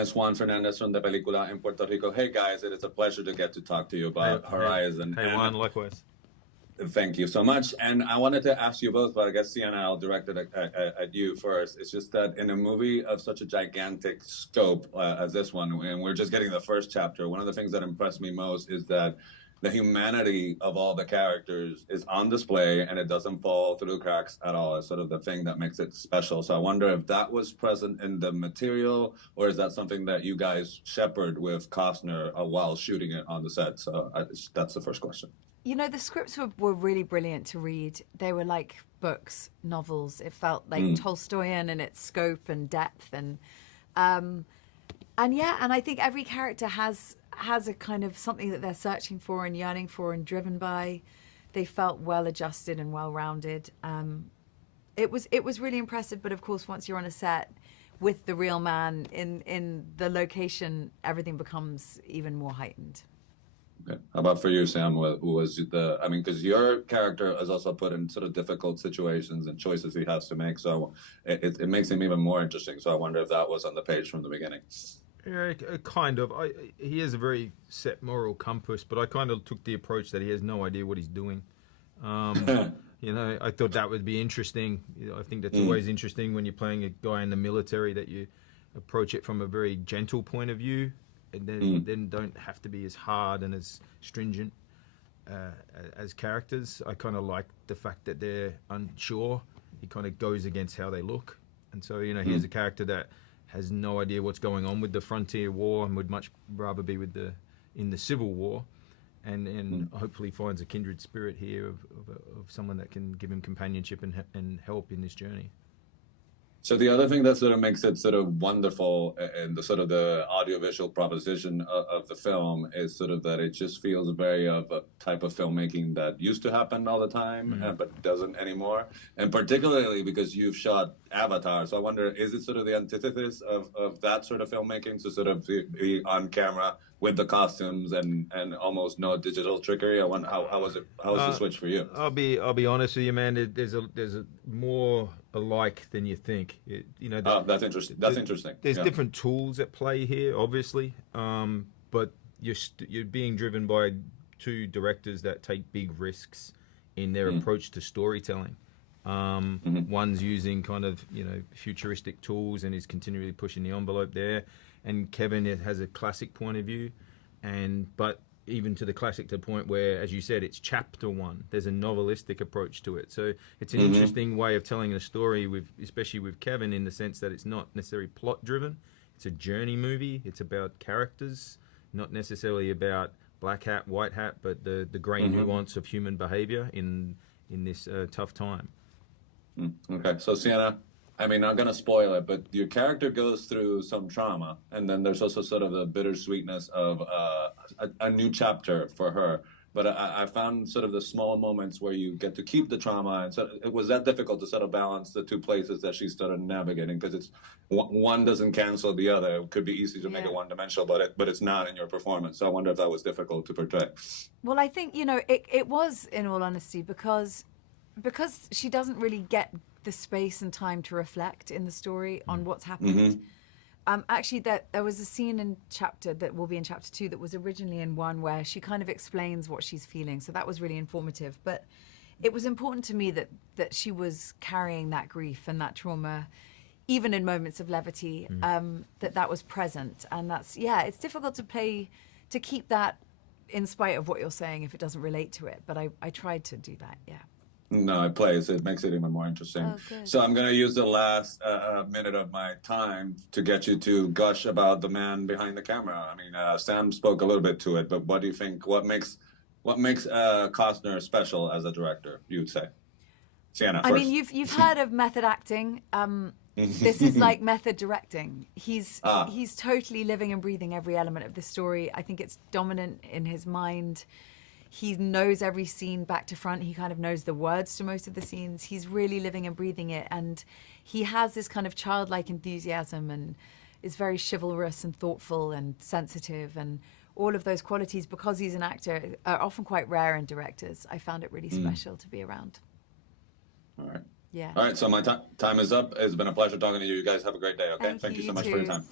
is Juan Fernandez from the Película en Puerto Rico. Hey guys, it is a pleasure to get to talk to you about Horizon. Hey Juan, likewise. Thank you so much. And I wanted to ask you both, but I guess Sienna, I'll direct it at you first. It's just that in a movie of such a gigantic scope as this one, and we're just getting the first chapter, one of the things that impressed me most is that the humanity of all the characters is on display and it doesn't fall through the cracks at all. It's sort of the thing that makes it special. So I wonder if that was present in the material, or is that something that you guys shepherd with Costner while shooting it on the set? So that's the first question. You know, the scripts were really brilliant to read. They were like books, novels. It felt like Tolstoyan in its scope and depth. And I think every character has a kind of something that they're searching for and yearning for and driven by. They felt well adjusted and well rounded. It was really impressive. But of course, once you're on a set with the real man in the location, everything becomes even more heightened. Okay. How about for you, Sam? Because your character is also put in sort of difficult situations and choices he has to make. So it makes him even more interesting. So I wonder if that was on the page from the beginning. Yeah, kind of. He has a very set moral compass, but I kind of took the approach that he has no idea what he's doing. You know, I thought that would be interesting. I think that's always interesting when you're playing a guy in the military, that you approach it from a very gentle point of view, and then don't have to be as hard and as stringent as characters. I kind of like the fact that they're unsure. He kind of goes against how they look. And so, you know, here's a character that has no idea what's going on with the frontier war and would much rather be in the Civil War, and hopefully finds a kindred spirit here of someone that can give him companionship and help in this journey. So the other thing that sort of makes it sort of wonderful in the sort of the audiovisual proposition of the film is sort of that it just feels very of a type of filmmaking that used to happen all the time, but doesn't anymore. And particularly because you've shot Avatar. So I wonder, is it sort of the antithesis of that sort of filmmaking, to sort of be on camera with the costumes and almost no digital trickery? I wonder how was the switch for you? I'll be honest with you, man. There's a more alike than you think. That's interesting. There's different tools at play here, obviously, but you're being driven by two directors that take big risks in their approach to storytelling. One's using kind of futuristic tools and is continually pushing the envelope there, and Kevin has a classic point of view, but even to the classic, to the point where, as you said, it's chapter one. There's a novelistic approach to it. So it's an interesting way of telling a story, especially with Kevin, in the sense that it's not necessarily plot driven. It's a journey movie. It's about characters, not necessarily about black hat, white hat, but the grey nuance of human behavior in this tough time. Okay, so Sienna, I mean, not going to spoil it, but your character goes through some trauma, and then there's also sort of the bittersweetness of a new chapter for her. But I found sort of the small moments where you get to keep the trauma, and so it was that difficult to sort of balance the two places that she started navigating, because it's one doesn't cancel the other. It could be easy to make it one-dimensional, but it's not in your performance. So I wonder if that was difficult to portray. Well, I think it was, in all honesty, because she doesn't really get the space and time to reflect in the story on what's happened. Actually, there was a scene in chapter that will be in chapter 2 that was originally in 1 where she kind of explains what she's feeling. So that was really informative. But it was important to me that she was carrying that grief and that trauma, even in moments of levity, that was present. And it's difficult to keep that in spite of what you're saying if it doesn't relate to it. But I tried to do that, No, it plays. It makes it even more interesting. Oh, good. So I'm going to use the last minute of my time to get you to gush about the man behind the camera. I mean, Sam spoke a little bit to it, but what do you think? What makes Costner special as a director, you would say? Sienna, first. I mean, you've heard of method acting. This is like method directing. He's totally living and breathing every element of the story. I think it's dominant in his mind. He knows every scene back to front. He kind of knows the words to most of the scenes. He's really living and breathing it. And he has this kind of childlike enthusiasm and is very chivalrous and thoughtful and sensitive. And all of those qualities, because he's an actor, are often quite rare in directors. I found it really special to be around. All right. Yeah. All right, so my time is up. It's been a pleasure talking to you. You guys have a great day, okay? Thank you so much for your time.